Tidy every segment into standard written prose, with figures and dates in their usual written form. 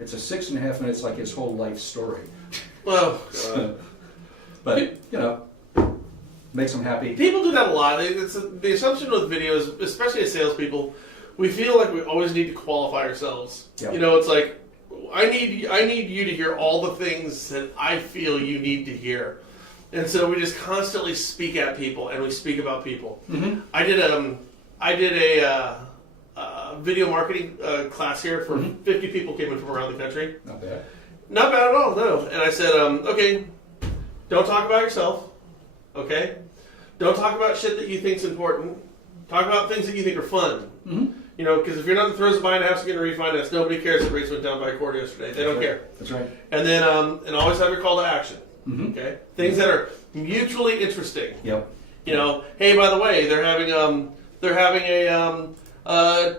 it's a 6.5 minutes, like his whole life story. Well, But, you know, makes them happy. people do that a lot. It's the assumption with videos, especially as salespeople, we feel like we always need to qualify ourselves. Yep. You know, it's like I need you to hear all the things that I feel you need to hear, and so we just constantly speak at people and we speak about people. Mm-hmm. I did a video marketing class here for 50 people came in from around the country. Not bad. Not bad at all, no. And I said, okay, don't talk about yourself, okay? Don't talk about shit that you think's important. Talk about things that you think are fun. Mm-hmm. You know, because if you're not in the throes of buying a house and getting a refinance, nobody cares that rates went down by a quarter yesterday. They don't care. That's right. And then, and always have your call to action, Mm-hmm. okay? Things that are mutually interesting. Yep. You know, hey, by the way, they're having a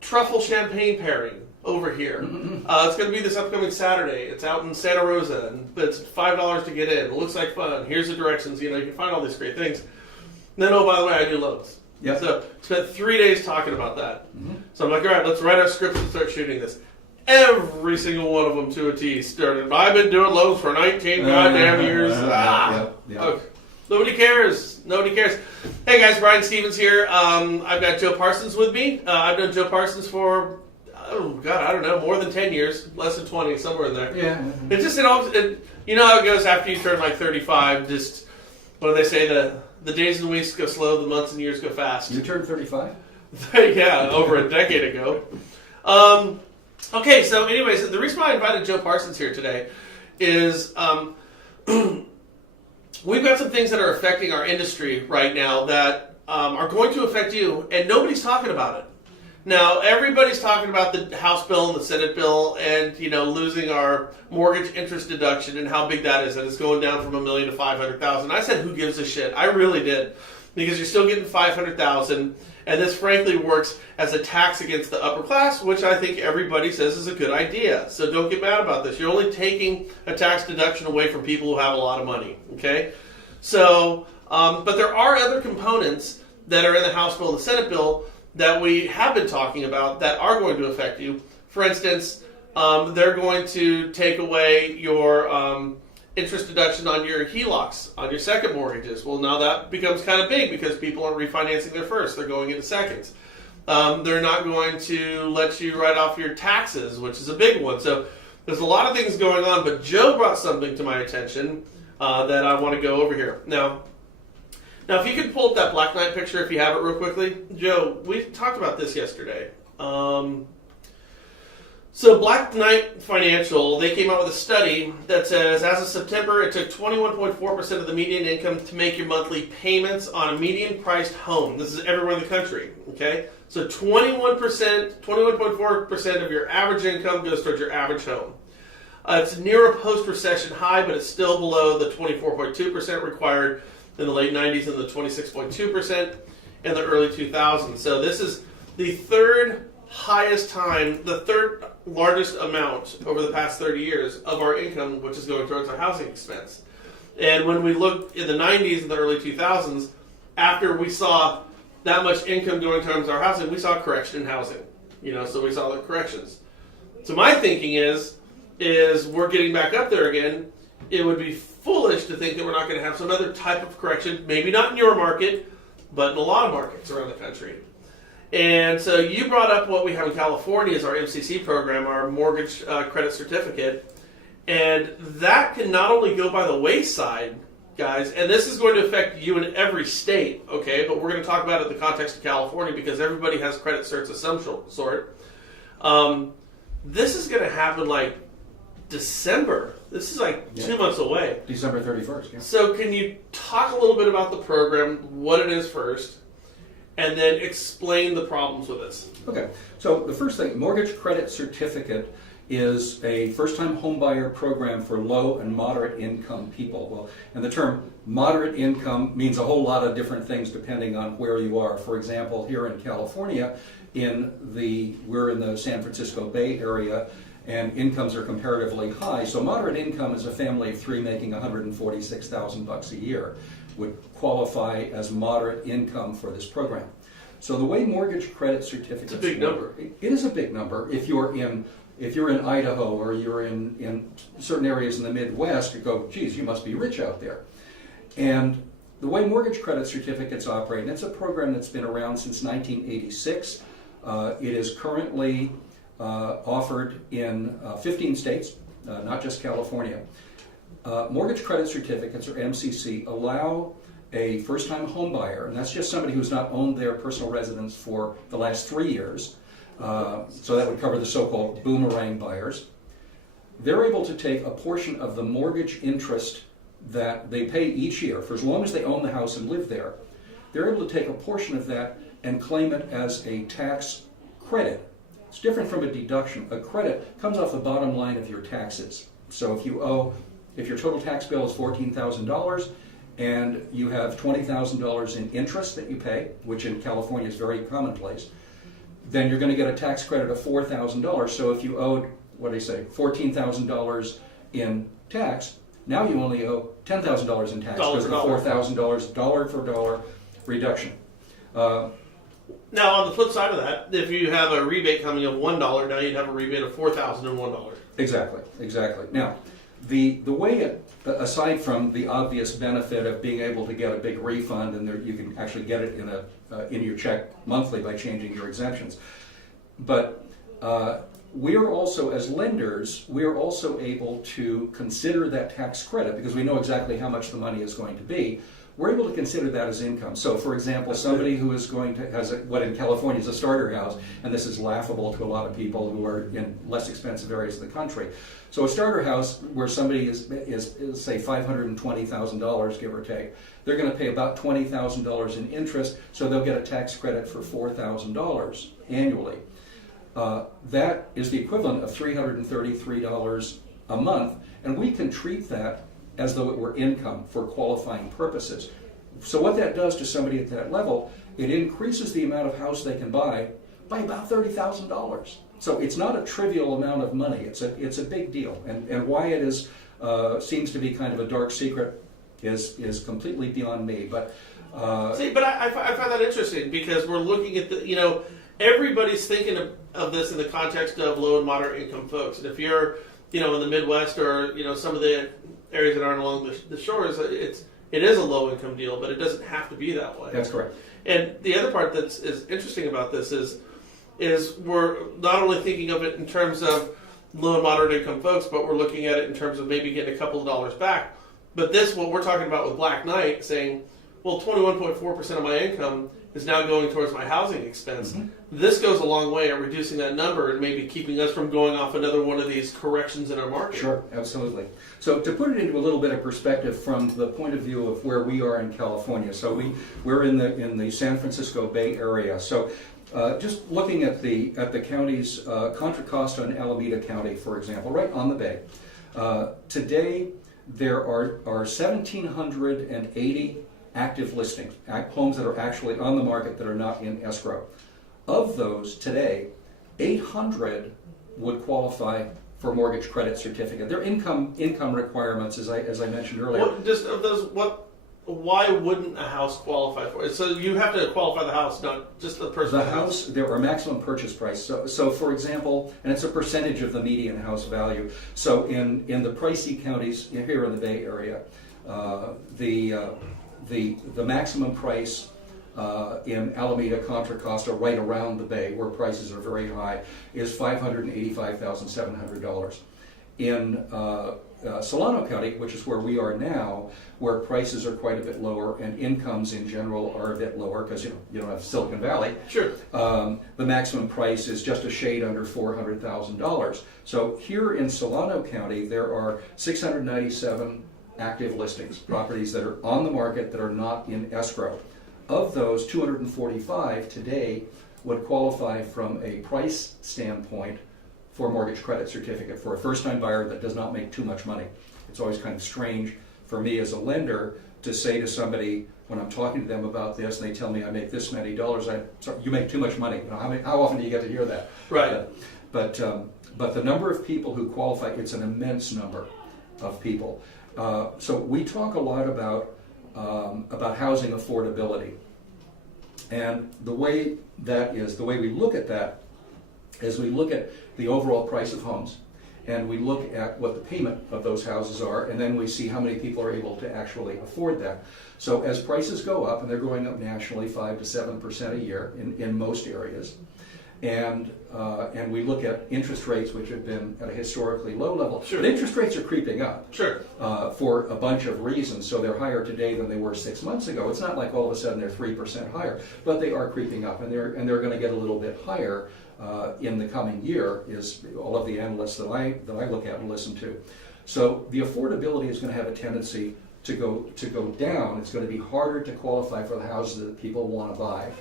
truffle champagne pairing over here. It's going to be this upcoming Saturday. It's out in Santa Rosa, and it's $5 to get in. It looks like fun. Here's the directions. You know, you can find all these great things. And then, oh, by the way, I do loans. Yep. So spent 3 days talking about that. Mm-hmm. So I'm like, all right, let's write our scripts and start shooting this. Every single one of them to a T started. I've been doing loans for 19 goddamn years. Yep. Okay. Nobody cares. Nobody cares. Hey guys, Brian Stevens here. I've got Joe Parsons with me. I've known Joe Parsons for, oh God, I don't know, more than 10 years, less than 20, somewhere in there. Yeah. It's just, you know how it goes after you turn like 35, just, what do they say, the days and weeks go slow, the months and years go fast. You turned 35? Yeah, over a decade ago. Okay, so anyways, the reason why I invited Joe Parsons here today is we've got some things that are affecting our industry right now that are going to affect you, and nobody's talking about it. Now, everybody's talking about the House bill and the Senate bill and, you know, losing our mortgage interest deduction and how big that is, and it's going down from $1 million to $500,000. I said, who gives a shit? I really did, because you're still getting $500,000, and this frankly works as a tax against the upper class, which I think everybody says is a good idea. So don't get mad about this. You're only taking a tax deduction away from people who have a lot of money, okay? So, but there are other components that are in the House bill and the Senate bill that we have been talking about that are going to affect you. For instance, they're going to take away your interest deduction on your HELOCs, on your second mortgages. Well, now that becomes kind of big because people aren't refinancing their first. They're going into seconds. They're not going to let you write off your taxes, which is a big one. So there's a lot of things going on, but Joe brought something to my attention that I want to go over here. Now, if you could pull up that Black Knight picture, if you have it real quickly. Joe, we talked about this yesterday. So Black Knight Financial, they came out with a study that says, as of September, it took 21.4% of the median income to make your monthly payments on a median-priced home. This is everywhere in the country, okay? So 21.4% of your average income goes towards your average home. It's near a post-recession high, but it's still below the 24.2% required in the late 90s and the 26.2% in the early 2000s. So this is the third highest time, the third largest amount over the past 30 years of our income, which is going towards our housing expense. And when we looked in the 90s and the early 2000s, after we saw that much income going towards our housing, we saw a correction in housing. You know, so we saw the corrections. So my thinking is we're getting back up there again. It would be foolish to think that we're not going to have some other type of correction, maybe not in your market, but in a lot of markets around the country. And so you brought up what we have in California is our MCC program, our mortgage credit certificate. And that can not only go by the wayside, guys, and this is going to affect you in every state, okay? But we're going to talk about it in the context of California because everybody has credit certs of some sort. This is going to happen like December. This is like 2 months away. December 31st, yeah. So can you talk a little bit about the program, what it is first, and then explain the problems with this? Okay, so the first thing, Mortgage Credit Certificate is a first-time homebuyer program for low and moderate income people. Well, and the term moderate income means a whole lot of different things depending on where you are. For example, here in California, we're in the San Francisco Bay Area, and incomes are comparatively high. So moderate income is a family of three making $146,000 a year would qualify as moderate income for this program. So the way Mortgage Credit Certificates It's a big number. It is a big number if you're in if you're in Idaho or you're in certain areas in the Midwest, you go, geez, you must be rich out there. And the way mortgage credit certificates operate, and it's a program that's been around since 1986. It is currently offered in 15 states, not just California. Mortgage credit certificates, or MCC, allow a first-time home buyer, and that's just somebody who's not owned their personal residence for the last 3 years, so that would cover the so-called boomerang buyers. They're able to take a portion of the mortgage interest that they pay each year, for as long as they own the house and live there. They're able to take a portion of that and claim it as a tax credit. It's different from a deduction. A credit comes off the bottom line of your taxes. So if your total tax bill is $14,000 and you have $20,000 in interest that you pay, which in California is very commonplace, then you're going to get a tax credit of $4,000. So if you owed, what do they say, $14,000 in tax, now you only owe $10,000 in tax because of the $4,000 dollar for dollar reduction. Now, on the flip side of that, if you have a rebate coming of $1, now you'd have a rebate of $4,001. Exactly. Now, the way it, aside from the obvious benefit of being able to get a big refund, and you can actually get it in your check monthly by changing your exemptions, but we are also, as lenders, we are also able to consider that tax credit because we know exactly how much the money is going to be. We're able to consider that as income. So, for example, somebody who is has what in California is a starter house, and this is laughable to a lot of people who are in less expensive areas of the country. So, a starter house where somebody is say $520,000, give or take, they're going to pay about $20,000 in interest, so they'll get a tax credit for $4,000 annually. That is the equivalent of $333 a month, and we can treat that as though it were income for qualifying purposes. So what that does to somebody at that level, it increases the amount of house they can buy by about $30,000. So it's not a trivial amount of money. It's a big deal, and why it is seems to be kind of a dark secret is completely beyond me. But I find that interesting because we're looking at everybody's thinking of this in the context of low and moderate income folks, and if you're in the Midwest or some of the areas that aren't along the shores, it is a low income deal, but it doesn't have to be that way. That's correct. And the other part that's is interesting about this is we're not only thinking of it in terms of low and moderate income folks, but we're looking at it in terms of maybe getting a couple of dollars back. But what we're talking about with Black Knight, saying, well, 21.4% of my income is now going towards my housing expense. Mm-hmm. This goes a long way at reducing that number and maybe keeping us from going off another one of these corrections in our market. Sure, absolutely. So to put it into a little bit of perspective from the point of view of where we are in California, so we're in the San Francisco Bay Area. So just looking at the counties, Contra Costa and Alameda County, for example, right on the bay. Today there are 1,780 active listings, homes that are actually on the market that are not in escrow. Of those today, 800 would qualify for mortgage credit certificate. Their income requirements, as I mentioned earlier. Why wouldn't a house qualify for it? So you have to qualify the house, not just the person. The house, there are maximum purchase price. So for example, and it's a percentage of the median house value. So in the pricey counties here in the Bay Area, the maximum price in Alameda, Contra Costa, right around the bay, where prices are very high, is $585,700. In Solano County, which is where we are now, where prices are quite a bit lower and incomes in general are a bit lower because you don't have Silicon Valley. Sure. The maximum price is just a shade under $400,000. So here in Solano County, there are 697 active listings, properties that are on the market that are not in escrow. Of those, 245 today would qualify from a price standpoint for a mortgage credit certificate for a first-time buyer that does not make too much money. It's always kind of strange for me as a lender to say to somebody when I'm talking to them about this and they tell me I make this many dollars, you make too much money. How often do you get to hear that? Right. But the number of people who qualify, it's an immense number of people. So we talk a lot about housing affordability, and the way we look at that is we look at the overall price of homes, and we look at what the payment of those houses are, and then we see how many people are able to actually afford that. So as prices go up, and they're going up nationally 5 to 7% a year in most areas, and we look at interest rates, which have been at a historically low level. Sure. But interest rates are creeping up. Sure. For a bunch of reasons. So they're higher today than they were 6 months ago. It's not like all of a sudden they're 3% higher, but they are creeping up, and they're going to get a little bit higher in the coming year. Is all of the analysts that I look at and listen to. So the affordability is going to have a tendency to go down. It's going to be harder to qualify for the houses that people want to buy.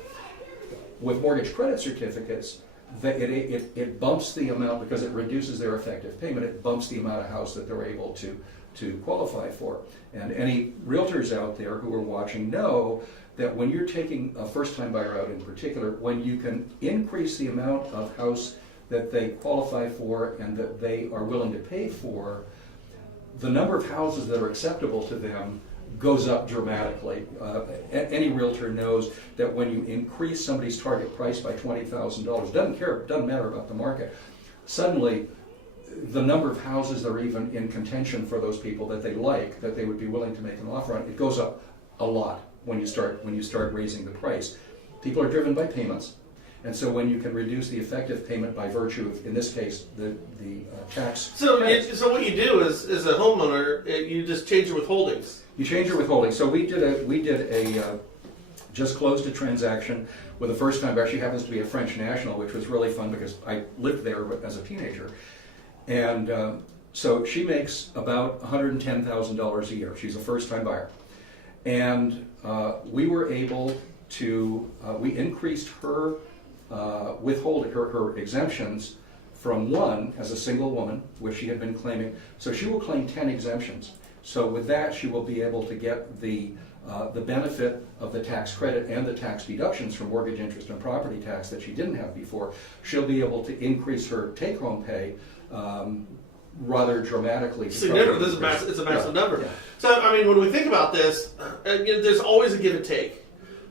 With mortgage credit certificates, it bumps the amount, because it reduces their effective payment. It bumps the amount of house that they're able to qualify for. And any realtors out there who are watching know that when you're taking a first-time buyer out in particular, when you can increase the amount of house that they qualify for and that they are willing to pay for, the number of houses that are acceptable to them goes up dramatically. Any realtor knows that when you increase somebody's target price by $20,000, doesn't matter about the market, suddenly the number of houses that are even in contention for those people that they like, that they would be willing to make an offer on, it goes up a lot when you start raising the price. People are driven by payments, and so when you can reduce the effective payment by virtue of, in this case, the tax. So what you do is a homeowner, you just change your withholdings. You change your withholding. So we did a just closed a transaction with a first-time buyer. She happens to be a French national, which was really fun because I lived there as a teenager. And so she makes about $110,000 a year. She's a first-time buyer. And we were able to, we increased her withholding, her exemptions from 1 as a single woman, which she had been claiming. So she will claim 10 exemptions. So with that, she will be able to get the benefit of the tax credit and the tax deductions from mortgage interest and property tax that she didn't have before. She'll be able to increase her take-home pay rather dramatically. Significant. It's a massive number. Yeah. So, I mean, when we think about this, there's always a give and take,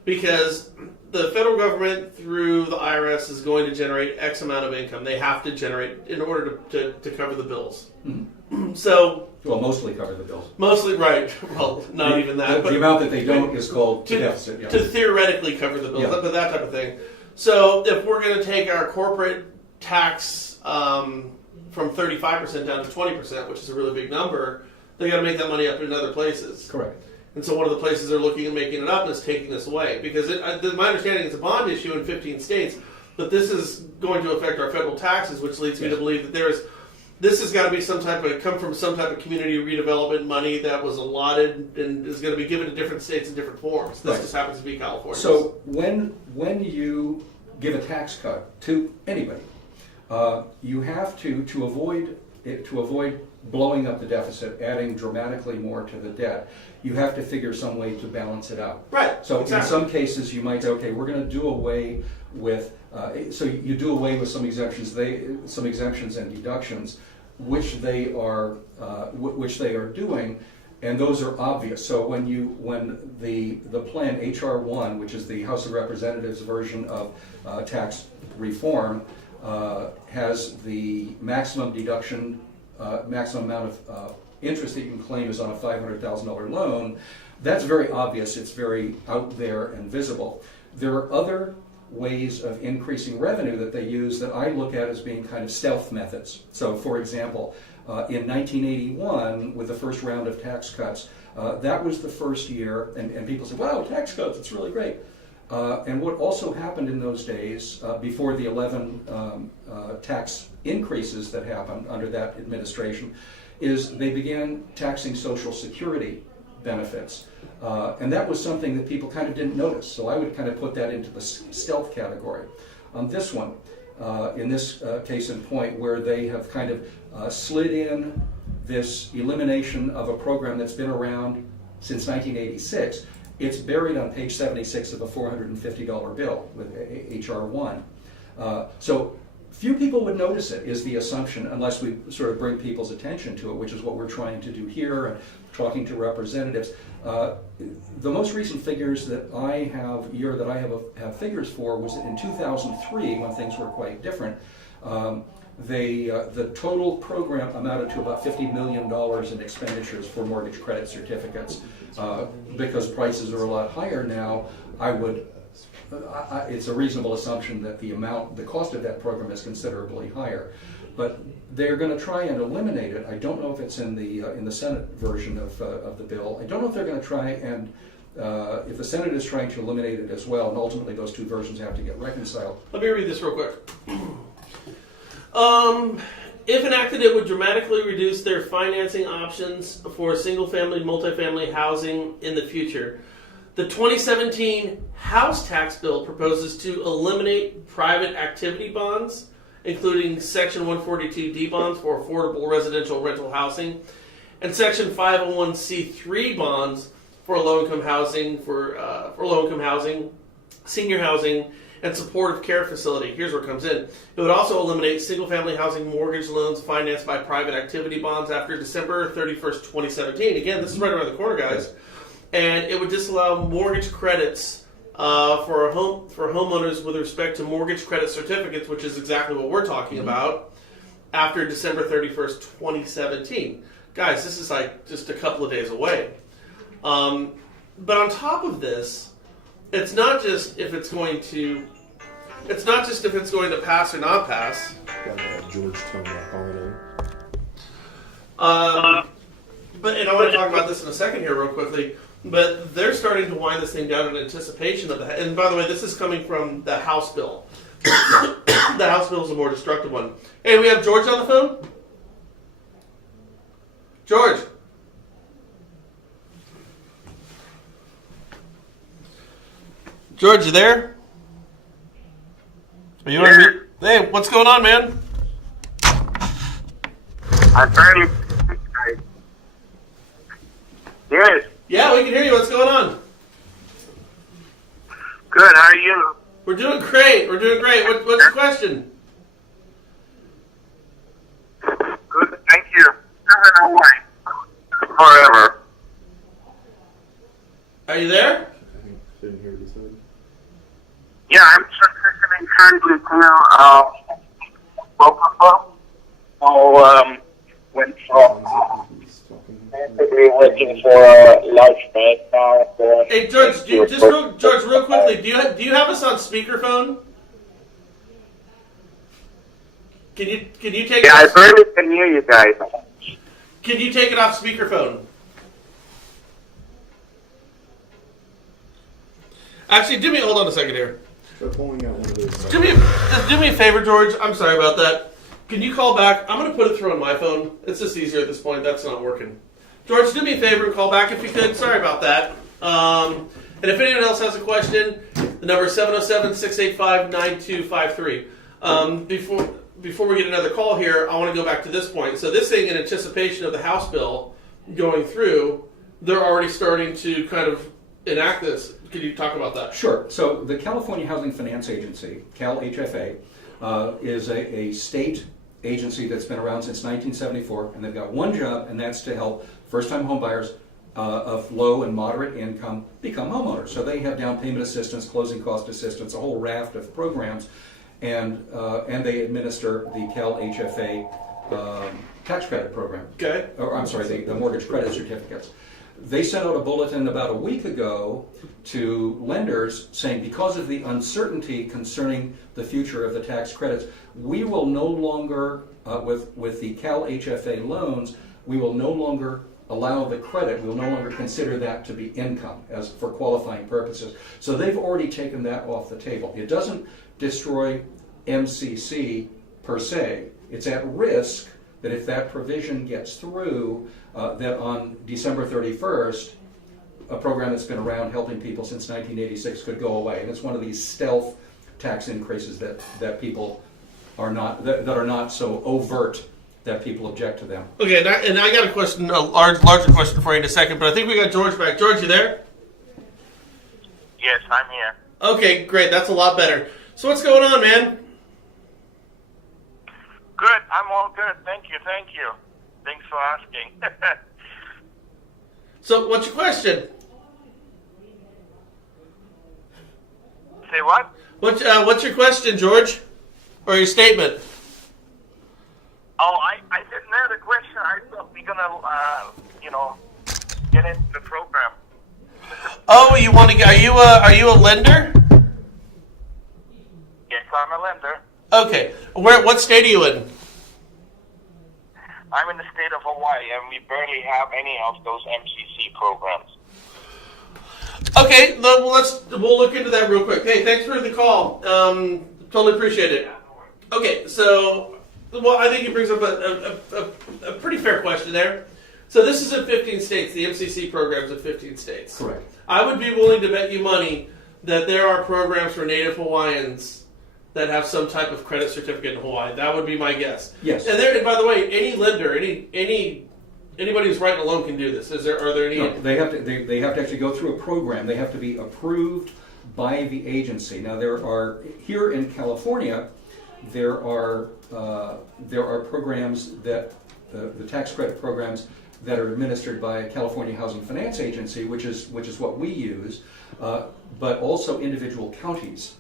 because the federal government through the IRS is going to generate X amount of income. They have to generate in order to cover the bills. Mm-hmm. So, well, mostly cover the bills. Mostly, right. Well, not even that. But the amount that they don't is called deficit. Yeah. To theoretically cover the bills, Yeah. but that type of thing. So if we're going to take our corporate tax from 35% down to 20%, which is a really big number, they got to make that money up in other places. Correct. And so one of the places they're looking at making it up is taking this away. Because my understanding is a bond issue in 15 states, but this is going to affect our federal taxes, which leads me to believe that this has got to be come from some type of community redevelopment money that was allotted and is going to be given to different states in different forms. This just happens to be California. So when you give a tax cut to anybody, you have to avoid blowing up the deficit, adding dramatically more to the debt. You have to figure some way to balance it out. Right. So exactly. in some cases, you might say, okay, we're going to do away with. So you do away with some exemptions, and deductions, which they are doing, and those are obvious. So when the plan HR 1, which is the House of Representatives version of tax reform, has the maximum deduction, maximum amount of interest that you can claim is on a $500,000 loan. That's very obvious. It's very out there and visible. There are other ways of increasing revenue that they use that I look at as being kind of stealth methods. So, for example, in 1981, with the first round of tax cuts, that was the first year, and people said, wow, tax cuts, it's really great. And what also happened in those days, before the 11 tax increases that happened under that administration, is they began taxing Social Security benefits. And that was something that people kind of didn't notice. So I would kind of put that into the stealth category. On this one, in this case in point, where they have kind of slid in this elimination of a program that's been around since 1986, it's buried on page 76 of a $450 bill with HR 1. So few people would notice it, is the assumption, unless we sort of bring people's attention to it, which is what we're trying to do here and talking to representatives. The most recent figures that I have, have figures for, was in 2003, when things were quite different. The total program amounted to about $50 million in expenditures for mortgage credit certificates. Because prices are a lot higher now, it's a reasonable assumption that the cost of that program is considerably higher. But they're going to try and eliminate it. I don't know if it's in the Senate version of the bill. I don't know if they're going to try and if the Senate is trying to eliminate it as well, and ultimately those two versions have to get reconciled. Let me read this real quick. If enacted, it would dramatically reduce their financing options for single-family, multifamily housing in the future. The 2017 House tax bill proposes to eliminate private activity bonds, including Section 142D bonds for affordable residential rental housing, and Section 501c3 bonds for low-income housing, senior housing, and supportive care facility. Here's where it comes in. It would also eliminate single-family housing mortgage loans financed by private activity bonds after December 31st, 2017. Again, this is right around the corner, guys. And it would disallow mortgage credits for homeowners with respect to mortgage credit certificates, which is exactly what we're talking about, after December 31st, 2017. Guys, this is like just a couple of days away. But on top of this, it's not just if it's going to pass or not pass. Georgetown holiday. And I want to talk about this in a second here real quickly, but they're starting to wind this thing down in anticipation of that. And by the way, this is coming from the House bill. The House bill is a more destructive one. Hey, we have George on the phone? George. George, you there? Are you on mute? Hey, what's going on, man? I'm very Yes. Yeah, we can hear you. What's going on? Good. How are you? We're doing great. What's your question? Good. Thank you. Forever. Are you there? I didn't hear what you said. Yeah, I'm just listening currently to Microphone. So, went from basically working for a large bank now. Hey, George, George, real quickly, do you have us on speakerphone? Can you take? Yeah, I barely can hear you guys. Can you take it off speakerphone? Actually, hold on a second here. Try pulling out one of those. Do me a favor, George. I'm sorry about that. Can you call back? I'm going to put it through on my phone. It's just easier at this point. That's not working. George, do me a favor and call back if you could. Sorry about that. And if anyone else has a question, the number is 707-685-9253. Before we get another call here, I want to go back to this point. So this thing, in anticipation of the House bill going through, they're already starting to kind of enact this. Can you talk about that? Sure. So the California Housing Finance Agency, CalHFA, is a state agency that's been around since 1974, and they've got one job, and that's to help first-time home buyers of low and moderate income become homeowners. So they have down payment assistance, closing cost assistance, a whole raft of programs, and they administer the CalHFA tax credit program. Okay. Or I'm sorry, the mortgage credit certificates. They sent out a bulletin about a week ago to lenders saying, because of the uncertainty concerning the future of the tax credits, we will no longer, with the CalHFA loans, we will no longer allow the credit, we will no longer consider that to be income as for qualifying purposes. So they've already taken that off the table. It doesn't destroy MCC per se. It's at risk that if that provision gets through, that on December 31st, a program that's been around helping people since 1986 could go away. And it's one of these stealth tax increases that people are not, that are not so overt that people object to them. Okay, and I got a question, a larger question for you in a second, but I think we got George back. George, you there? Yes, I'm here. Okay, great. That's a lot better. So what's going on, man? Good. I'm all good. Thank you. Thanks for asking. So what's your question? Say what? What's your question, George? Or your statement? Oh, I didn't have the question. I thought we're gonna, get into the program. Oh, you want to? Are you a lender? Yes, I'm a lender. Okay. What state are you in? I'm in the state of Hawaii, and we barely have any of those MCC programs. Okay, we'll look into that real quick. Hey, thanks for the call. Totally appreciate it. Okay, so I think it brings up a pretty fair question there. So this is in 15 states. The MCC program's in 15 states. Correct. I would be willing to bet you money that there are programs for Native Hawaiians that have some type of credit certificate in Hawaii. That would be my guess. Yes. And by the way, any lender, anybody who's writing a loan can do this. Are there any? No, they have to actually go through a program. They have to be approved by the agency. Now here in California, there are programs that the tax credit programs that are administered by California Housing Finance Agency, which is what we use, but also individual counties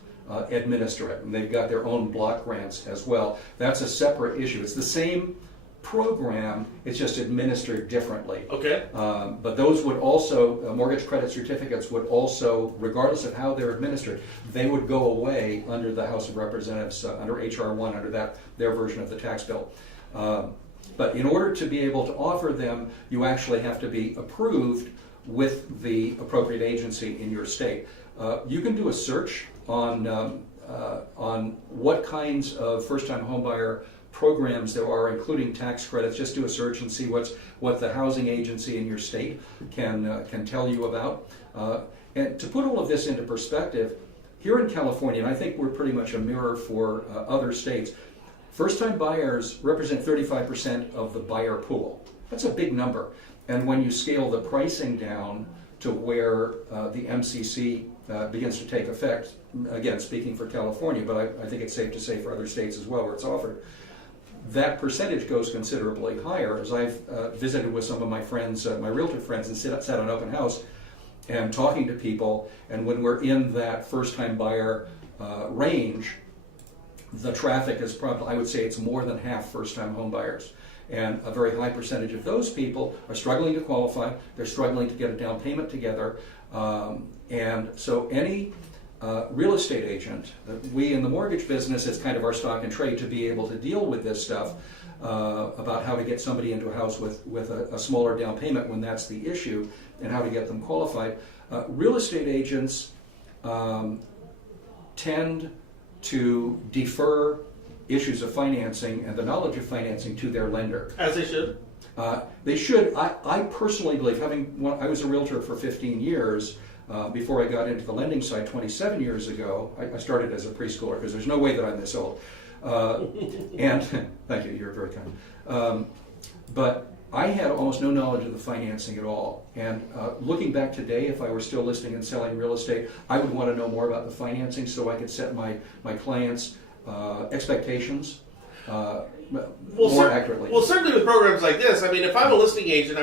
administer it, and they've got their own block grants as well. That's a separate issue. It's the same program, it's just administered differently. Okay. But those would also, mortgage credit certificates would also, regardless of how they're administered, they would go away under the House of Representatives, under H.R. 1, under their version of the tax bill. But in order to be able to offer them, you actually have to be approved with the appropriate agency in your state. You can do a search on what kinds of first-time homebuyer programs there are, including tax credits. Just do a search and see what the housing agency in your state can tell you about. And to put all of this into perspective, here in California, and I think we're pretty much a mirror for other states, first-time buyers represent 35% of the buyer pool. That's a big number. And when you scale the pricing down to where the MCC begins to take effect, again, speaking for California, but I think it's safe to say for other states as well where it's offered, that percentage goes considerably higher. As I've visited with some of my friends, my realtor friends, and sat on open house and talking to people, and when we're in that first-time buyer range, the traffic is probably, I would say it's more than half first-time home buyers. And a very high percentage of those people are struggling to qualify, they're struggling to get a down payment together, and so any real estate agent, we in the mortgage business, it's kind of our stock and trade to be able to deal with this stuff about how to get somebody into a house with a smaller down payment when that's the issue, and how to get them qualified. Real estate agents tend to defer issues of financing and the knowledge of financing to their lender. As they should. They should. I personally believe, I was a realtor for 15 years before I got into the lending side 27 years ago. I started as a preschooler because there's no way that I'm this old. And thank you, you're very kind. But I had almost no knowledge of the financing at all. And looking back today, if I were still listing and selling real estate, I would want to know more about the financing so I could set my clients' expectations more accurately. Well, certainly with programs like this, I mean, if I'm a listing agent,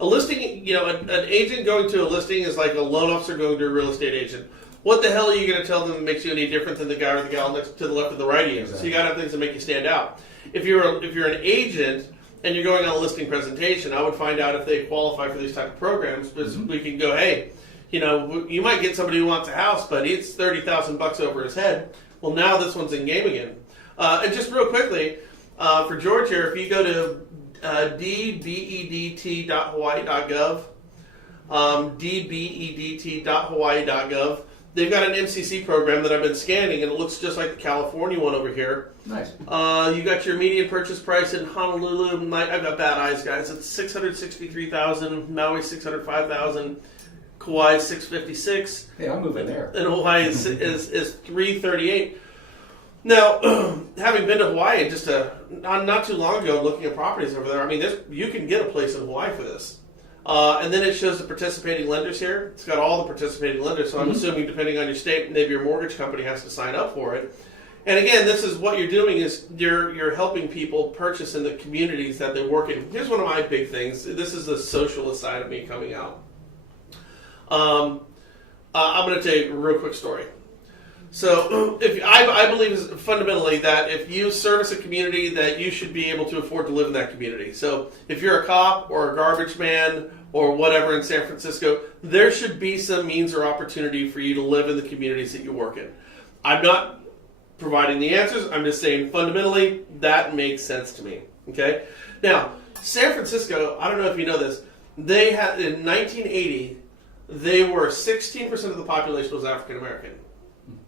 a listing, an agent going to a listing is like a loan officer going to a real estate agent. What the hell are you going to tell them that makes you any different than the guy or the gal next to the left of the right of you? Exactly. So you got to have things that make you stand out. If you're an agent and you're going on a listing presentation, I would find out if they qualify for these type of programs, because we can go, hey, you might get somebody who wants a house, but it's $30,000 over his head. Well, now this one's in game again. And just real quickly, for George here, if you go to dbedt.hawaii.gov, dbedt.hawaii.gov, they've got an MCC program that I've been scanning, and it looks just like the California one over here. Nice. You got your median purchase price in Honolulu. I've got bad eyes, guys. It's $663,000. Maui $605,000. Kauai $656,000. Hey, I'm moving there. And Hawaii is $338,000. Now, having been to Hawaii just not too long ago, looking at properties over there, you can get a place in Hawaii for this. And then it shows the participating lenders here. It's got all the participating lenders, so I'm assuming, depending on your state, maybe your mortgage company has to sign up for it. And again, this is what you're doing is you're helping people purchase in the communities that they work in. Here's one of my big things. This is the socialist side of me coming out. I'm going to tell you a real quick story. So if I believe fundamentally that if you service a community, that you should be able to afford to live in that community. So if you're a cop or a garbage man or whatever in San Francisco, there should be some means or opportunity for you to live in the communities that you work in. I'm not providing the answers. I'm just saying fundamentally that makes sense to me. Okay. Now, San Francisco, I don't know if you know this, they had in 1980, they were 16% of the population was African American.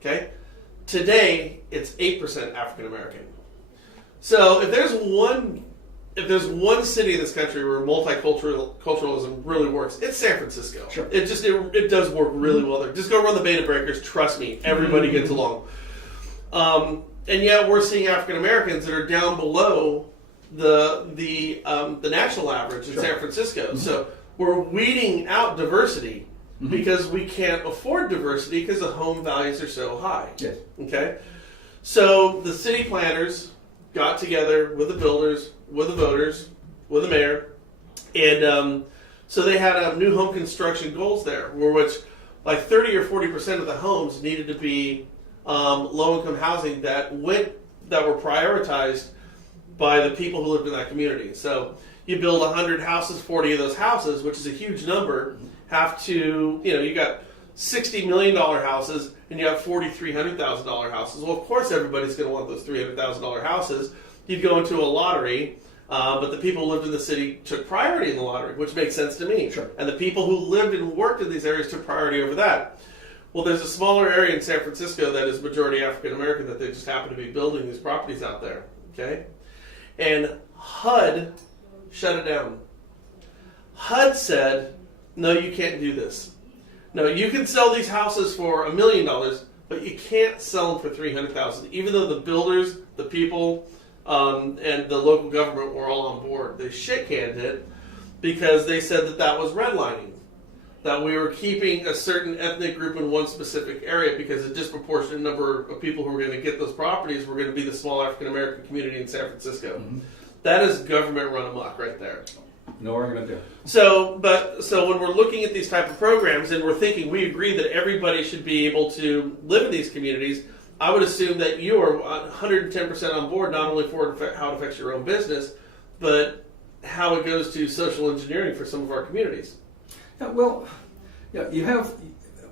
Okay? Today, it's 8% African American. So if there's one city in this country where multiculturalism really works, it's San Francisco. Sure. It does work really well there. Just go run the Beta Breakers. Trust me, everybody gets along. And yet we're seeing African Americans that are down below the national average in San Francisco. So we're weeding out diversity. Because we can't afford diversity because the home values are so high. Yes. Okay? So the city planners got together with the builders, with the voters, with the mayor, and so they had new home construction goals there, which like 30 or 40% of the homes needed to be low-income housing that were prioritized by the people who lived in that community. So you build 100 houses, 40 of those houses, which is a huge number, have to, you got $60 million houses and you have $300,000 houses. Well, of course everybody's going to want those $300,000 houses. You'd go into a lottery, but the people who lived in the city took priority in the lottery, which makes sense to me. Sure. And the people who lived and worked in these areas took priority over that. Well, there's a smaller area in San Francisco that is majority African American that they just happen to be building these properties out there. Okay? And HUD shut it down. HUD said, no, you can't do this. No, you can sell these houses for $1 million, but you can't sell them for $300,000. Even though the builders, the people, and the local government were all on board, they shit-canned it because they said that was redlining. That we were keeping a certain ethnic group in one specific area because a disproportionate number of people who were going to get those properties were going to be the small African American community in San Francisco. Mm-hmm. That is government run amok right there. No argument there. So when we're looking at these type of programs and we're thinking we agree that everybody should be able to live in these communities, I would assume that you are 110% on board, not only for how it affects your own business, but how it goes to social engineering for some of our communities. Yeah, well, yeah, you have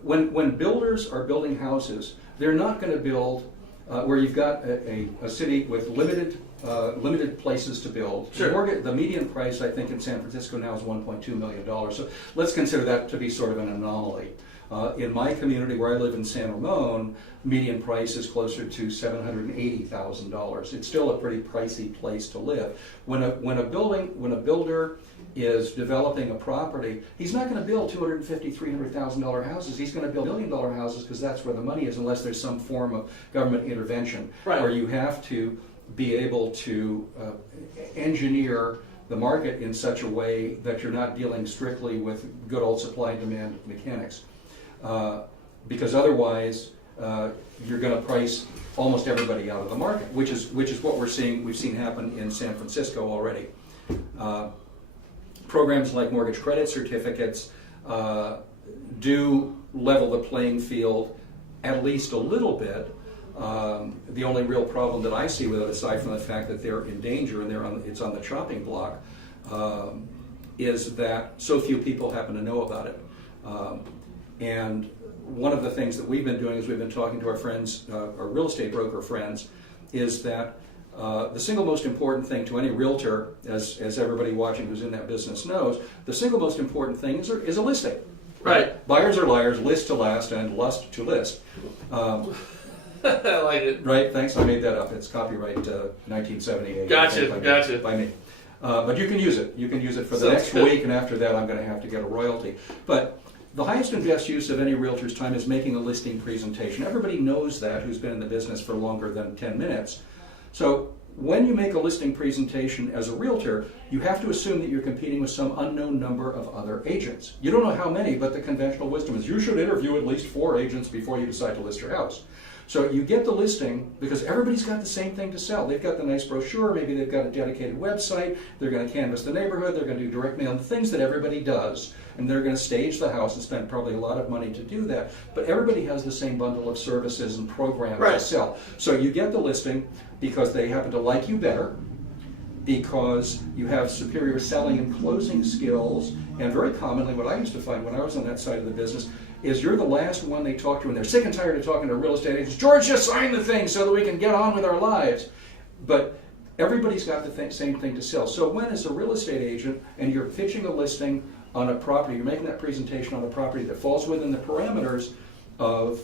when builders are building houses, they're not going to build where you've got a city with limited places to build. Sure. The median price, I think, in San Francisco now is $1.2 million. So let's consider that to be sort of an anomaly. In my community where I live in San Ramon, median price is closer to $780,000. It's still a pretty pricey place to live. When a builder is developing a property, he's not going to build $250,000, $300,000 houses. He's going to build $1 million houses because that's where the money is, unless there's some form of government intervention, right, where you have to be able to engineer the market in such a way that you're not dealing strictly with good old supply and demand mechanics. Because otherwise you're going to price almost everybody out of the market, which is what we've seen happen in San Francisco already. Programs like mortgage credit certificates do level the playing field at least a little bit. The only real problem that I see with it, aside from the fact that they're in danger and it's on the chopping block, is that so few people happen to know about it. And one of the things that we've been doing is we've been talking to our friends, our real estate broker friends, is that the single most important thing to any realtor, as everybody watching who's in that business knows, the single most important thing is a listing. Right. Buyers are liars, list to last, and lust to list. I like it. Right, thanks, I made that up. It's copyright 1978. Gotcha. By me. But you can use it. You can use it for the next week, and after that I'm going to have to get a royalty. But the highest and best use of any realtor's time is making a listing presentation. Everybody knows that who's been in the business for longer than 10 minutes. So when you make a listing presentation as a realtor, you have to assume that you're competing with some unknown number of other agents. You don't know how many, but the conventional wisdom is you should interview at least 4 agents before you decide to list your house. So you get the listing because everybody's got the same thing to sell. They've got the nice brochure, maybe they've got a dedicated website, they're going to canvass the neighborhood, they're going to do direct mail, the things that everybody does, and they're going to stage the house and spend probably a lot of money to do that. But everybody has the same bundle of services and programs to sell. So you get the listing because they happen to like you better, because you have superior selling and closing skills, and very commonly what I used to find when I was on that side of the business is you're the last one they talk to, and they're sick and tired of talking to real estate agents. George, just sign the thing so that we can get on with our lives. But everybody's got the same thing to sell. So when as a real estate agent and you're pitching a listing on a property, you're making that presentation on a property that falls within the parameters of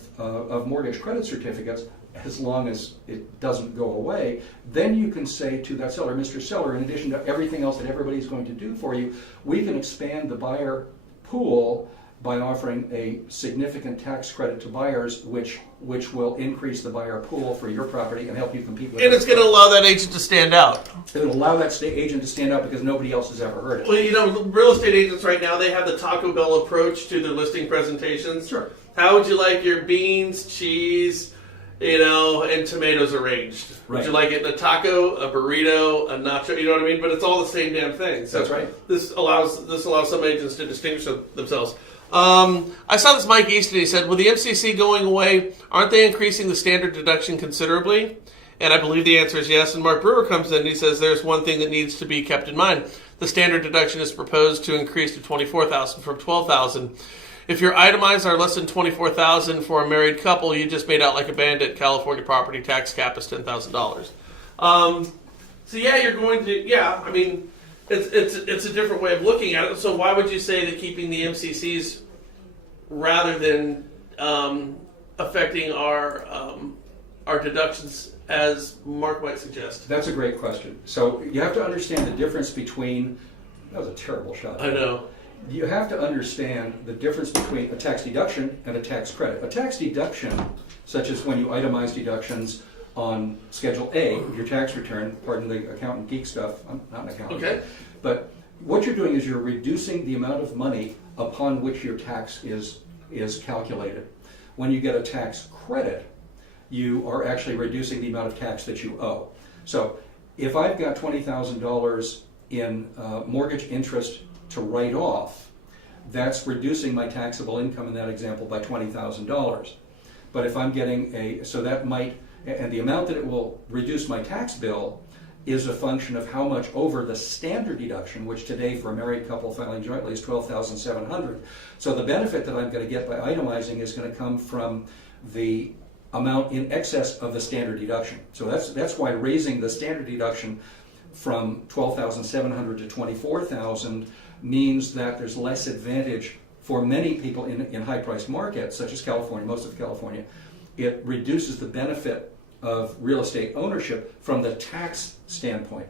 mortgage credit certificates, as long as it doesn't go away, then you can say to that seller, Mr. Seller, in addition to everything else that everybody's going to do for you, we can expand the buyer pool by offering a significant tax credit to buyers, which will increase the buyer pool for your property and help you compete with. And it's going to allow that agent to stand out. It'll allow that agent to stand out because nobody else has ever heard it. Well, you know, real estate agents right now, they have the Taco Bell approach to their listing presentations. Sure. How would you like your beans, cheese, and tomatoes arranged? Right. Would you like it in a taco, a burrito, a nacho? You know what I mean? But it's all the same damn thing. So That's right. This allows some agents to distinguish themselves. I saw this Mike Easton. He said, with the MCC going away, aren't they increasing the standard deduction considerably? And I believe the answer is yes. And Mark Brewer comes in and he says there's one thing that needs to be kept in mind. The standard deduction is proposed to increase to $24,000 from $12,000. If your itemized are less than $24,000 for a married couple, you just made out like a bandit. California property tax cap is $10,000. So yeah, you're going to I mean, it's a different way of looking at it. So why would you say that keeping the MCCs rather than affecting our deductions, as Mark might suggest? That's a great question. So you have to understand the difference between. That was a terrible shot. I know. You have to understand the difference between a tax deduction and a tax credit. A tax deduction, such as when you itemize deductions on Schedule A, your tax return, pardon the accountant geek stuff, I'm not an accountant. Okay. But what you're doing is you're reducing the amount of money upon which your tax is calculated. When you get a tax credit, you are actually reducing the amount of tax that you owe. So if I've got $20,000 in mortgage interest to write off, that's reducing my taxable income in that example by $20,000. But if I'm getting and the amount that it will reduce my tax bill is a function of how much over the standard deduction, which today for a married couple filing jointly is $12,700. So the benefit that I'm going to get by itemizing is going to come from the amount in excess of the standard deduction. So that's why raising the standard deduction from $12,700 to $24,000 means that there's less advantage for many people in high-priced markets, such as California, most of California. It reduces the benefit of real estate ownership from the tax standpoint.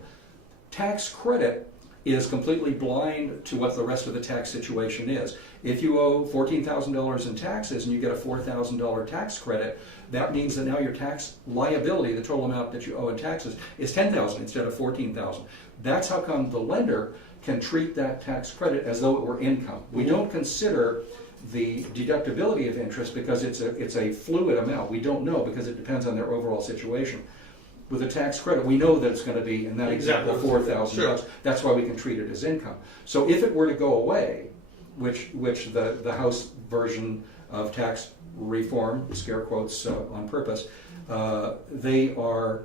Tax credit is completely blind to what the rest of the tax situation is. If you owe $14,000 in taxes and you get a $4,000 tax credit, that means that now your tax liability, the total amount that you owe in taxes, is $10,000 instead of $14,000. That's how come the lender can treat that tax credit as though it were income. We don't consider the deductibility of interest because it's a fluid amount. We don't know because it depends on their overall situation. With a tax credit, we know that it's going to be, in that example, $4,000. Sure. That's why we can treat it as income. So if it were to go away, which the House version of tax reform, scare quotes on purpose, they would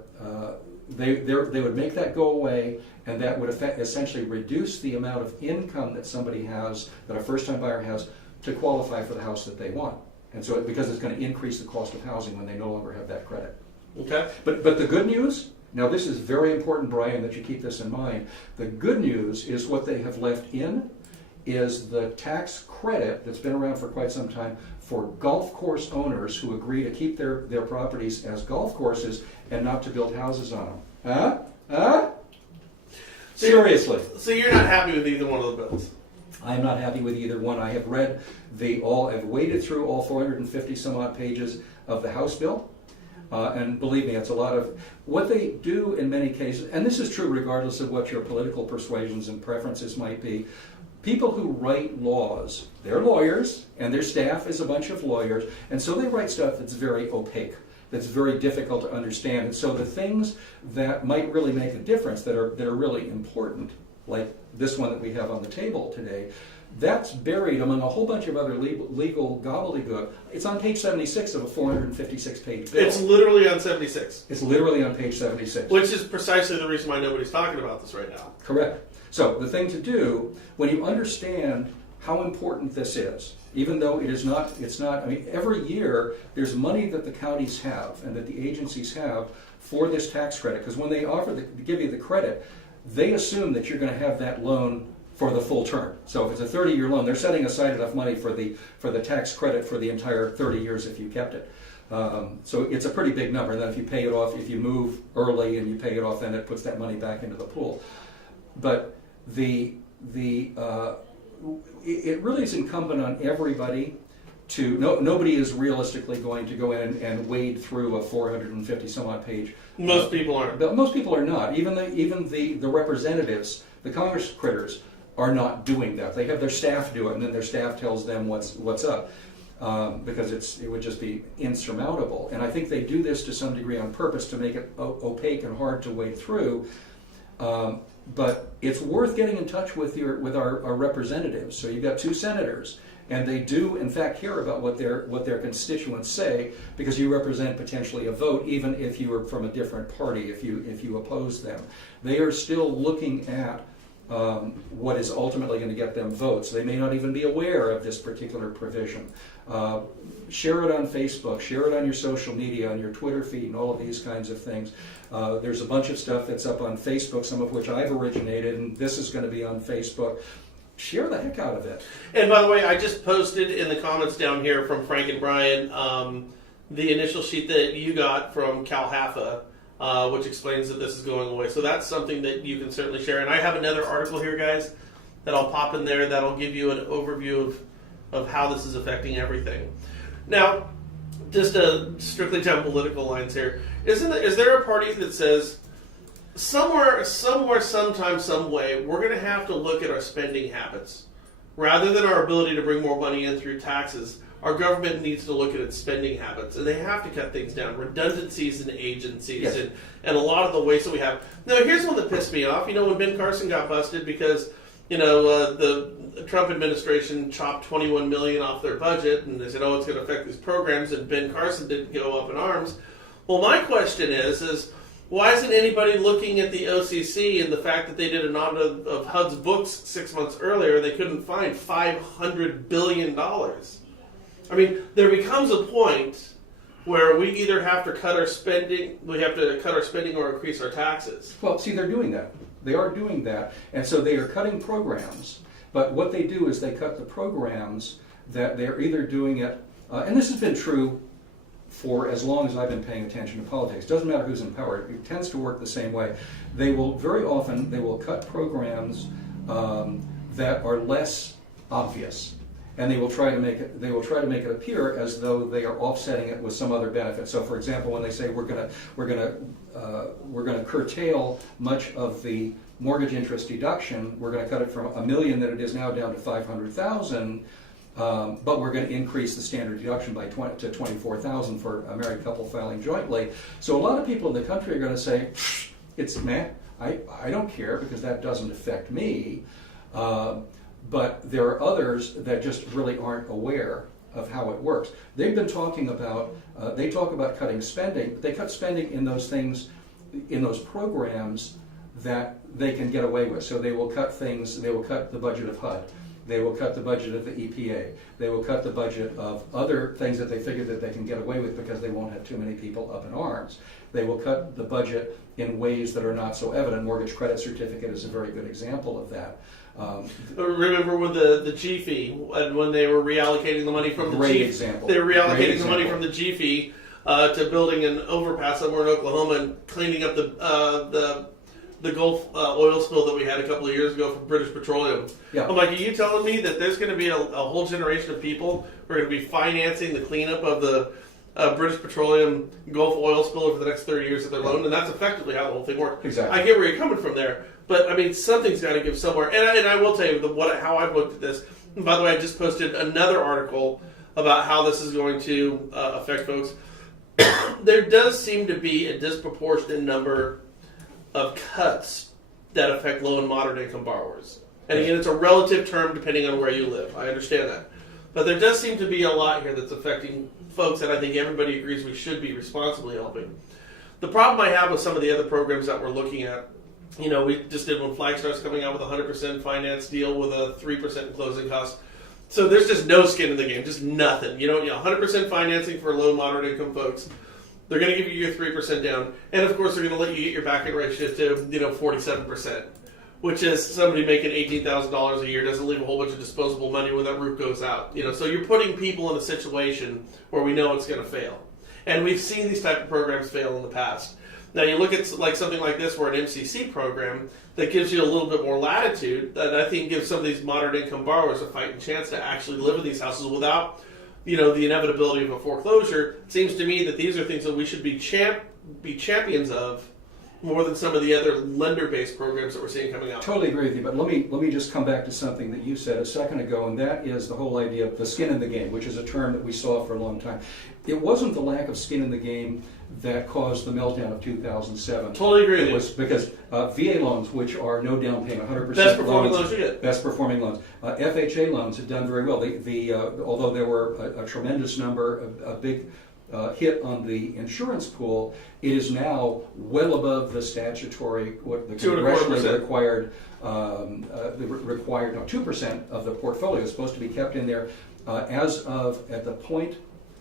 make that go away, and that would essentially reduce the amount of income that somebody has, that a first-time buyer has, to qualify for the house that they want. And so because it's going to increase the cost of housing when they no longer have that credit. Okay. But the good news, now this is very important, Brian, that you keep this in mind. The good news is what they have left in is the tax credit that's been around for quite some time for golf course owners who agree to keep their properties as golf courses and not to build houses on them. Huh? Seriously. So you're not happy with either one of the bills? I'm not happy with either one. I have read I've waded through all 450 some odd pages of the House bill. And believe me, it's a lot of what they do in many cases, and this is true regardless of what your political persuasions and preferences might be. People who write laws, they're lawyers, and their staff is a bunch of lawyers, and so they write stuff that's very opaque. that's very difficult to understand. And so the things that might really make a difference, that are really important, like this one that we have on the table today, that's buried among a whole bunch of other legal gobbledygook. It's on page 76 of a 456-page bill. It's literally on 76. It's literally on page 76. Which is precisely the reason why nobody's talking about this right now. Correct. So the thing to do, when you understand how important this is, even though it's not, I mean, every year there's money that the counties have and that the agencies have for this tax credit, because when they give you the credit, they assume that you're going to have that loan for the full term. So if it's a 30-year loan, they're setting aside enough money for the tax credit for the entire 30 years if you kept it. So it's a pretty big number. And then if you pay it off, if you move early and you pay it off, then it puts that money back into the pool. But it really is incumbent on everybody to, nobody is realistically going to go in and wade through a 450 some odd page. Most people aren't. But most people are not. Even the representatives, the Congress critters, are not doing that. They have their staff do it, and then their staff tells them what's up, because it would just be insurmountable. And I think they do this to some degree on purpose to make it opaque and hard to wade through. But it's worth getting in touch with our representatives. So you've got 2 senators, and they do in fact care about what their constituents say, because you represent potentially a vote, even if you are from a different party. If you oppose them, they are still looking at what is ultimately going to get them votes. They may not even be aware of this particular provision. Share it on Facebook, share it on your social media, on your Twitter feed, and all of these kinds of things. There's a bunch of stuff that's up on Facebook, some of which I've originated, and this is going to be on Facebook. Share the heck out of it. And by the way, I just posted in the comments down here from Frank and Brian the initial sheet that you got from Cal HAFA, which explains that this is going away. So that's something that you can certainly share. And I have another article here, guys, that I'll pop in there that'll give you an overview of how this is affecting everything. Now, just strictly down political lines here, is there a party that says somewhere, sometime, some way, we're going to have to look at our spending habits rather than our ability to bring more money in through taxes? Our government needs to look at its spending habits, and they have to cut things down, redundancies in agencies, yes, and a lot of the waste that we have. Now, here's one that pissed me off. When Ben Carson got busted because the Trump administration chopped $21 million off their budget, and they said, it's going to affect these programs, and Ben Carson didn't go up in arms. Well, my question is why isn't anybody looking at the OCC and the fact that they did an audit of HUD's books 6 months earlier? They couldn't find $500 billion. I mean, there becomes a point where we either have to cut our spending, or increase our taxes. Well, see, they're doing that. They are doing that, and so they are cutting programs. But what they do is they cut the programs that they're either doing it, and this has been true for as long as I've been paying attention to politics. Doesn't matter who's in power; it tends to work the same way. They will very often cut programs that are less obvious, and they will try to make it appear as though they are offsetting it with some other benefit. So, for example, when they say we're going to curtail much of the mortgage interest deduction, we're going to cut it from $1 million that it is now down to $500,000, but we're going to increase the standard deduction by to $24,000 for a married couple filing jointly. So a lot of people in the country are going to say, "It's I don't care because that doesn't affect me." But there are others that just really aren't aware of how it works. They've been talking about, they talk about cutting spending, but they cut spending in those things, in those programs that they can get away with. So they will cut the budget of HUD. They will cut the budget of the EPA. They will cut the budget of other things that they figure that they can get away with because they won't have too many people up in arms. They will cut the budget in ways that are not so evident. Mortgage credit certificate is a very good example of that. Remember with the GFE, when they were reallocating the money from the Great GFE, example. they were reallocating Great the money example. from the GFE to building an overpass somewhere in Oklahoma and cleaning up the Gulf oil spill that we had a couple of years ago from British Petroleum. Yeah. I'm like, are you telling me that there's going to be a whole generation of people who are going to be financing the cleanup of the British Petroleum Gulf oil spill over the next 30 years of their loan? And that's effectively how the whole thing works. Exactly. I get where you're coming from there. But, I mean, something's got to give somewhere. And I will tell you how I've looked at this. And by the way, I just posted another article about how this is going to affect folks. there does seem to be a disproportionate number of cuts that affect low and moderate income borrowers. And again, it's a relative term depending on where you live. I understand that. But there does seem to be a lot here that's affecting folks that I think everybody agrees we should be responsibly helping. The problem I have with some of the other programs that we're looking at, we just did one. Flagstar's coming out with a 100% finance deal with a 3% closing cost. So there's just no skin in the game, just nothing. 100% financing for low and moderate income folks. They're going to give you your 3% down. And of course, they're going to let you get your back-end ratio to, 47%. Which is somebody making $18,000 a year doesn't leave a whole bunch of disposable money when that roof goes out. So you're putting people in a situation where we know it's going to fail. And we've seen these type of programs fail in the past. Now you look at like something like this, where an MCC program that gives you a little bit more latitude, that I think gives some of these moderate income borrowers a fighting chance to actually live in these houses without, the inevitability of a foreclosure. It seems to me that these are things that we should be champions of, more than some of the other lender-based programs that we're seeing coming out. Totally agree with you, but let me just come back to something that you said a second ago, and that is the whole idea of the skin in the game, which is a term that we saw for a long time. It wasn't the lack of skin in the game that caused the meltdown of 2007. Totally agree with you. It was because VA loans, which are no down payment, 100% Best performing loans you get. Best performing loans. FHA loans had done very well. Although there were a tremendous number, a big hit on the insurance pool, it is now well above the statutory, what the congressionally required, 2% of the portfolio is supposed to be kept in there. As of at the point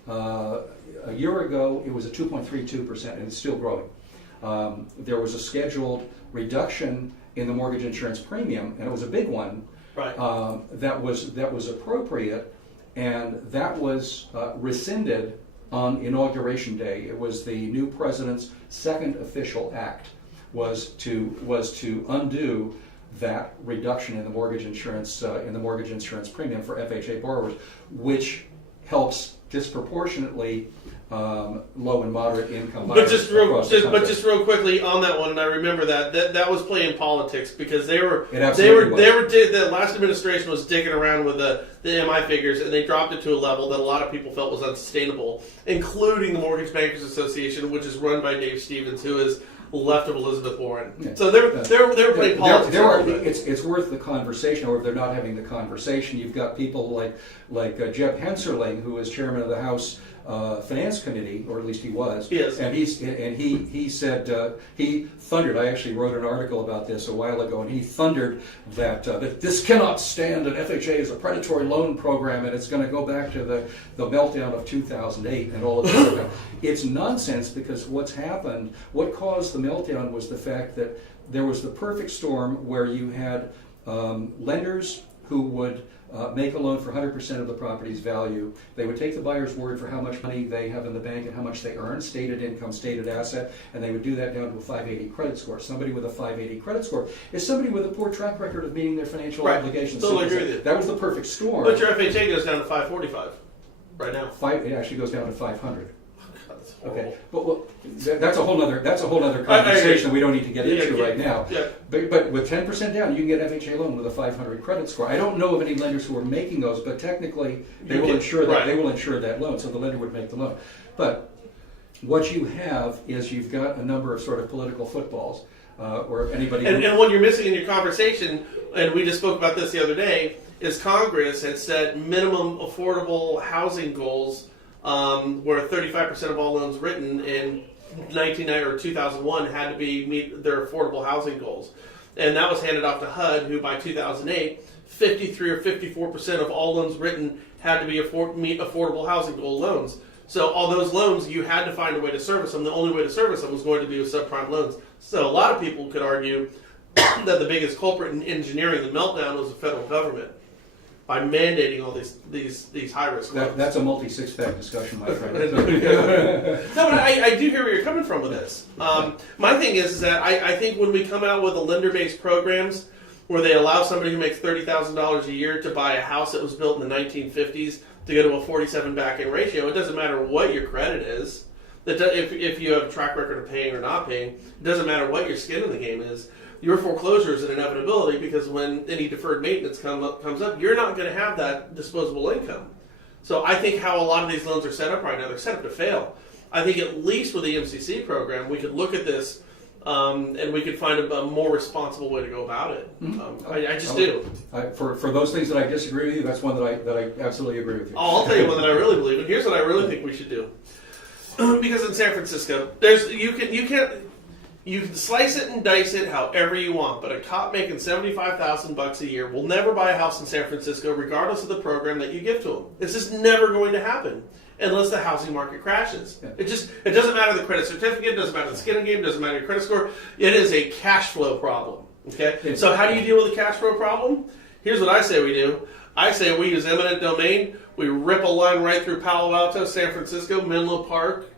a year ago, it was at 2.32%, and it's still growing. There was a scheduled reduction in the mortgage insurance premium, and it was a big one. Right. That was appropriate, and that was rescinded on Inauguration Day. It was the new president's second official act was to undo that reduction in the mortgage insurance premium for FHA borrowers, which helps disproportionately low and moderate income buyers. But just real quickly on that one, and I remember that was playing politics, because the last administration was digging around with the MI figures, and they dropped it to a level that a lot of people felt was unsustainable, including the Mortgage Bankers Association, which is run by Dave Stevens, who is left of Elizabeth Warren. Yeah. So they're playing politics. It's worth the conversation, or if they're not having the conversation, you've got people like Jeb Hensarling, who is chairman of the House Finance Committee, or at least he was. Yes. And he said he thundered. I actually wrote an article about this a while ago, and he thundered that this cannot stand. An FHA is a predatory loan program, and it's going to go back to the meltdown of 2008 and all of that. It's nonsense, because what caused the meltdown was the fact that there was the perfect storm where you had lenders who would make a loan for 100% of the property's value. They would take the buyer's word for how much money they have in the bank and how much they earn, stated income, stated asset, and they would do that down to a 580 credit score. Somebody with a 580 credit score is somebody with a poor track record of meeting their financial obligations. Totally agree with you. That was the perfect storm. But your FHA goes down to 545 right now. It actually goes down to 500. Okay, but that's a whole other conversation we don't need to get into right now. Yeah. But with 10% down, you can get FHA loan with a 500 credit score. I don't know of any lenders who are making those, but technically they will insure that loan, so the lender would make the loan. But what you have is you've got a number of sort of political footballs, or anybody. And what you're missing in your conversation, and we just spoke about this the other day, is Congress had set minimum affordable housing goals. Where 35% of all loans written in 2001 had to meet their affordable housing goals, and that was handed off to HUD, who by 2008, 53 or 54% of all loans written had to meet affordable housing goal loans. So all those loans, you had to find a way to service them. The only way to service them was going to be with subprime loans. So a lot of people could argue that the biggest culprit in engineering the meltdown was the federal government, by mandating all these high-risk loans. That's a multi-six-pack discussion, my friend. No, but I do hear where you're coming from with this. My thing is that I think when we come out with the lender-based programs where they allow somebody who makes $30,000 a year to buy a house that was built in the 1950s to go to a 47 back-end ratio, it doesn't matter what your credit is. If you have a track record of paying or not paying, it doesn't matter what your skin in the game is. Your foreclosure is an inevitability, because when any deferred maintenance comes up, you're not going to have that disposable income. So I think how a lot of these loans are set up right now, they're set up to fail. I think at least with the MCC program, we could look at this and we could find a more responsible way to go about it. I just do. For those things that I disagree with you, that's one that I absolutely agree with you. Oh, I'll tell you one that I really believe in. Here's what I really think we should do. Because in San Francisco, you can slice it and dice it however you want, but a cop making $75,000 a year will never buy a house in San Francisco, regardless of the program that you give to him. It's just never going to happen unless the housing market crashes. Yeah. It doesn't matter the credit certificate, doesn't matter the skin game, doesn't matter your credit score. It is a cash flow problem. Okay. So how do you deal with a cash flow problem? Here's what I say we do. I say we use eminent domain. We rip a line right through Palo Alto, San Francisco, Menlo Park,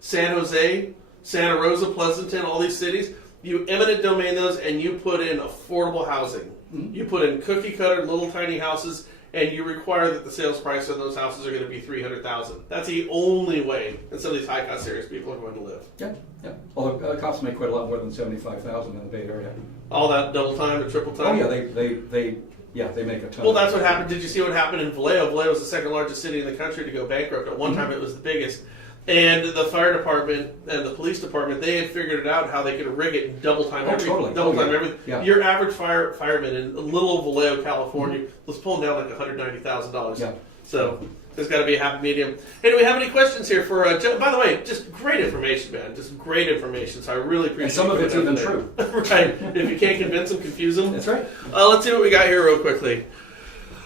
San Jose, Santa Rosa, Pleasanton, all these cities. You eminent domain those and you put in affordable housing. Mm-hmm. You put in cookie cutter little tiny houses and you require that the sales price on those houses are going to be $300,000. That's the only way that some of these high cost areas people are going to live. Yeah. Although cops make quite a lot more than $75,000 in the Bay Area. All that double time and triple time. Oh yeah, they make a ton. Well, that's what happened. Did you see what happened in Vallejo? Vallejo was the second largest city in the country to go bankrupt. At one time, it was the biggest. And the fire department and the police department, they had figured it out how they could rig it and double time everything. Yeah. Your average fireman in little Vallejo, California, was pulling down like $190,000. Yeah. So there's got to be a happy medium. Hey, do we have any questions here for Joe? By the way, just great information, man. Just great information. So I really appreciate it. And some of it's even true. Right. If you can't convince them, confuse them. That's right. Let's see what we got here real quickly.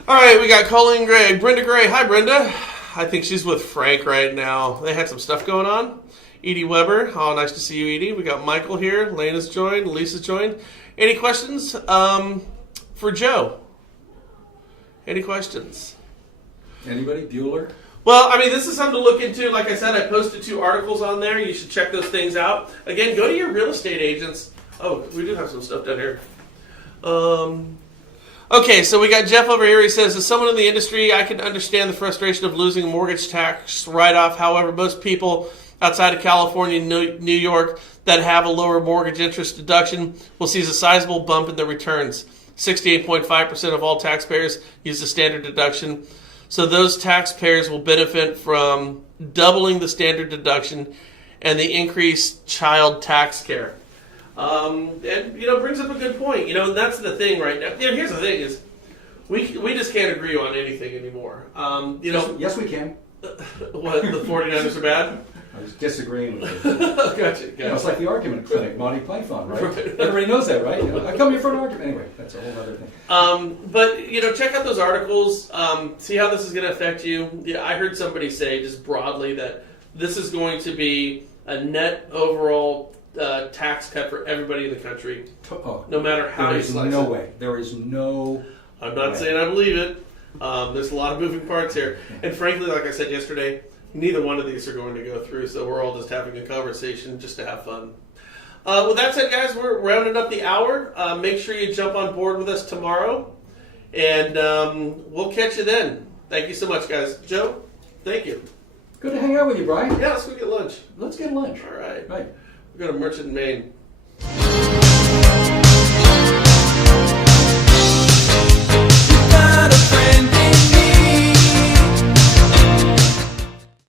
All right, we got Colleen Gray. Brenda Gray. Hi, Brenda. I think she's with Frank right now. They had some stuff going on. Edie Weber. Oh, nice to see you, Edie. We got Michael here. Lena's joined. Lisa's joined. Any questions for Joe? Any questions? Anybody? Bueller? Well, I mean, this is something to look into. Like I said, I posted 2 articles on there. You should check those things out. Again, go to your real estate agents. Oh, we do have some stuff down here. Okay, so we got Jeff over here. He says, as someone in the industry, I can understand the frustration of losing a mortgage tax write-off. However, most people outside of California and New York that have a lower mortgage interest deduction will see a sizable bump in their returns. 68.5% of all taxpayers use the standard deduction. So those taxpayers will benefit from doubling the standard deduction and the increased child tax care. And brings up a good point. That's the thing right now. Here's the thing: is we just can't agree on anything anymore. Yes, we can. What, the 49ers are bad? I was disagreeing with you. Gotcha. It's like the argument clinic, Monty Python, right? Everybody knows that, right? I come here for an argument. Anyway, that's a whole other thing. But check out those articles. See how this is going to affect you. Yeah, I heard somebody say just broadly that this is going to be a net overall tax cut for everybody in the country, no matter how you slice it. There is no way. There is no I'm not saying I believe it. There's a lot of moving parts here. And frankly, like I said yesterday, neither one of these are going to go through, so we're all just having a conversation just to have fun. With that said, guys, we're rounding up the hour. Make sure you jump on board with us tomorrow, and we'll catch you then. Thank you so much, guys. Joe, thank you. Good to hang out with you, Brian. Yeah, let's go get lunch. Let's get lunch. All right. Right. We're going to Merchant, Maine.